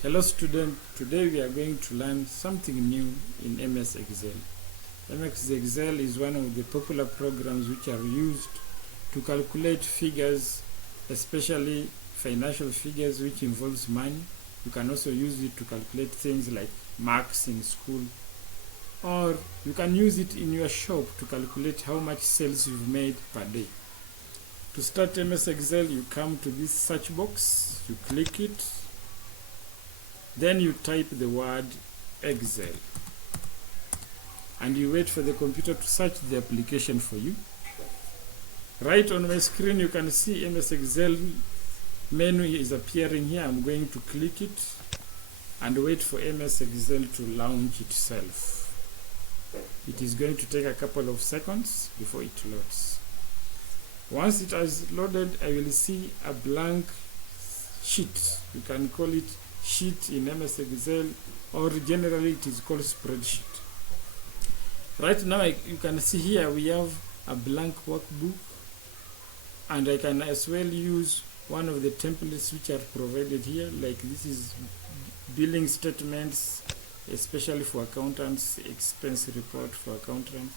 Hello student, today we are going to learn something new in MS Excel. MS Excel is one of the popular programs which are used to calculate figures, especially financial figures which involves money. You can also use it to calculate things like marks in school, or you can use it in your shop to calculate how much sales you've made per day. To start MS Excel, you come to this search box, you click it, then you type the word Excel and you wait for the computer to search the application for you. Right on my screen you can see MS Excel menu is appearing here. I'm going to click it and wait for MS Excel to launch itself. It is going to take a couple of seconds before it loads. Once it has loaded, I will see a blank sheet. You can call it sheet in MS Excel, or generally it is called spreadsheet. Right now you can see here we have a blank workbook, and I can as well use one of the templates which are provided here, like this is billing statements, especially for accountants, expense report for accountants,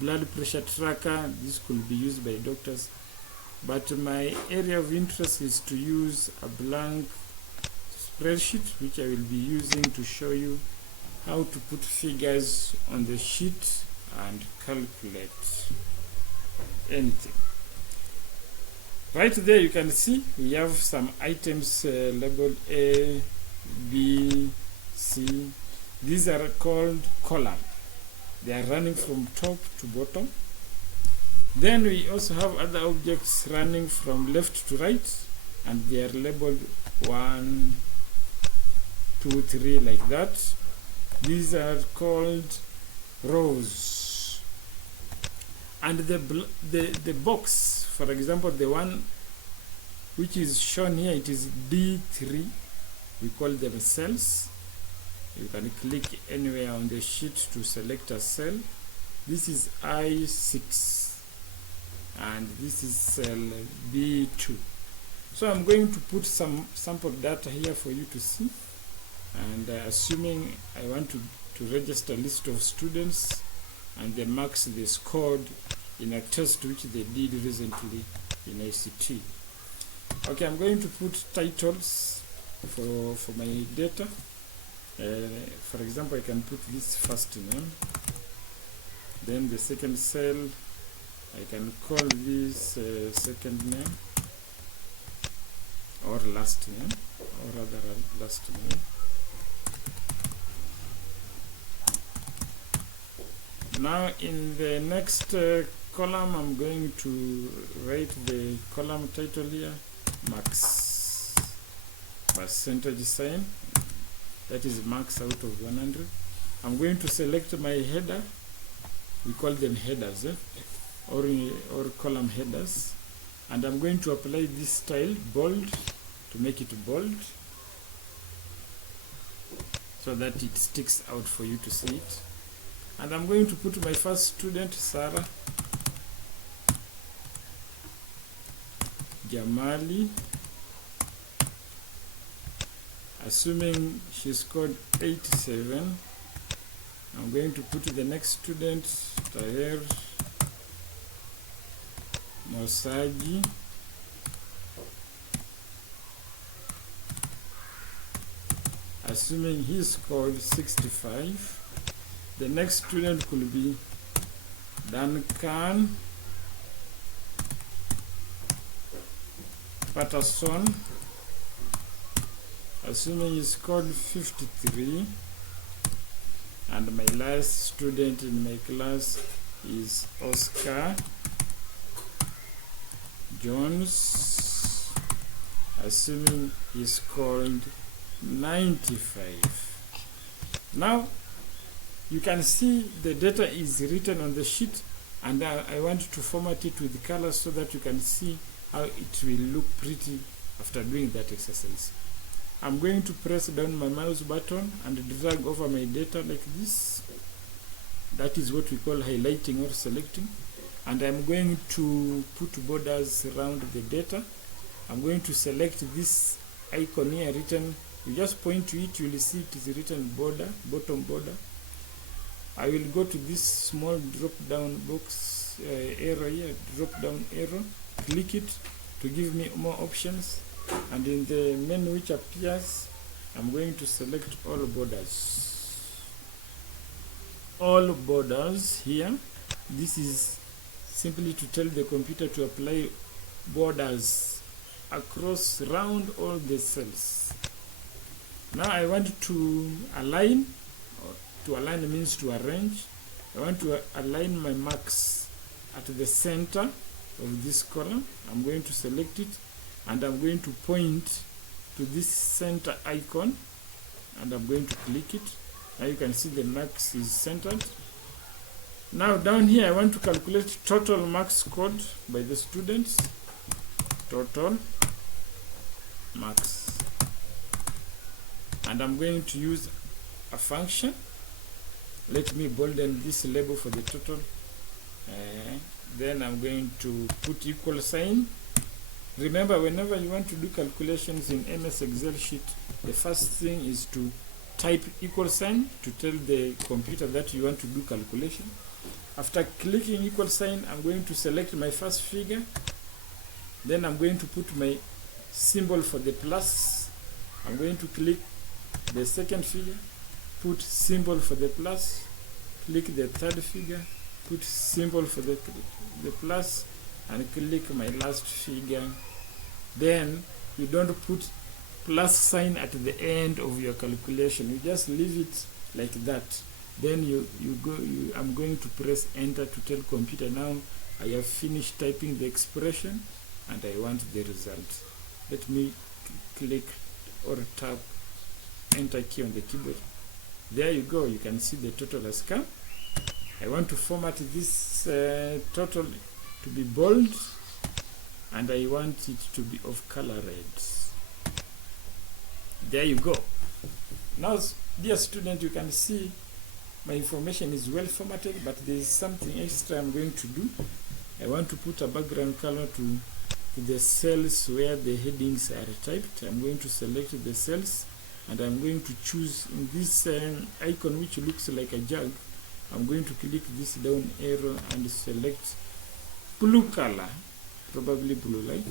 blood pressure tracker. This could be used by doctors, but my area of interest is to use a blank spreadsheet, which I will be using to show you how to put figures on the sheet and calculate anything. Right there you can see we have some items labeled A, B, C. These are called column. They are running from top to bottom. Then we also have other objects running from left to right, and they are labeled 1, 2, 3, like that. These are called rows. And the box, for example, the one which is shown here, it is D3. We call them cells. You can click anywhere on the sheet to select a cell. This is I6, and this is cell B2. So I'm going to put some sample data here for you to see. And assuming I want to register a list of students and the marks they scored in a test which they did recently in ICT. Okay, I'm going to put titles for my data. For example, I can put this first name, then the second cell, I can call this second name, or last name, or rather last name. Now in the next column, I'm going to write the column title here, marks, percentage sign, that is marks out of 100. I'm going to select my header. We call them headers, or column headers, and I'm going to apply this style, bold, to make it bold, so that it sticks out for you to see it. And I'm going to put my first student, Sarah Jamali, assuming she scored 87. I'm going to put the next student, Taher Mosaji, assuming he scored 65. The next student could be Duncan Patterson, assuming he scored 53. And my last student in my class is Oscar Jones, assuming he scored 95. Now you can see the data is written on the sheet, and I want to format it with colors so that you can see how it will look pretty after doing that exercise. I'm going to press down my mouse button and drag over my data like this. That is what we call highlighting or selecting. And I'm going to put borders around the data. I'm going to select this icon here written You just point to it, you will see it is written border, bottom border. I will go to this small drop down box arrow here, drop down arrow, click it to give me more options, and in the menu which appears, I'm going to select all borders. All borders here. This is simply to tell the computer to apply borders across round all the cells. Now I want to align. To align means to arrange. I want to align my marks at the center of this column. I'm going to select it, and I'm going to point to this center icon, and I'm going to click it. Now you can see the marks is centered. Now down here I want to calculate total marks scored by the students. Total marks. And I'm going to use a function. Let me bolden this label for the total. Then I'm going to put equal sign. Remember, whenever you want to do calculations in MS Excel sheet, the first thing is to type equal sign to tell the computer that you want to do calculation. After clicking equal sign, I'm going to select my first figure. Then I'm going to put my symbol for the plus. I'm going to click the second figure, put symbol for the plus, click the third figure, put symbol for the plus, and click my last figure. Then you don't put plus sign at the end of your calculation. You just leave it like that. Then I'm going to press enter to tell computer now I have finished typing the expression and I want the result. Let me click or tap enter key on the keyboard. There you go. You can see the total has come. I want to format this total to be bold, and I want it to be of color red. There you go. Now, dear student, you can see my information is well formatted, but there is something extra I'm going to do. I want to put a background color to the cells where the headings are typed. I'm going to select the cells, and I'm going to choose in this icon which looks like a jug. I'm going to click this down arrow and select blue color, probably blue light.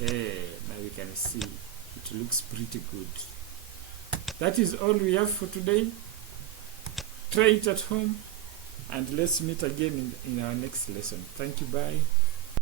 Now you can see it looks pretty good. That is all we have for today. Try it at home, and let's meet again in our next lesson. Thank you. Bye.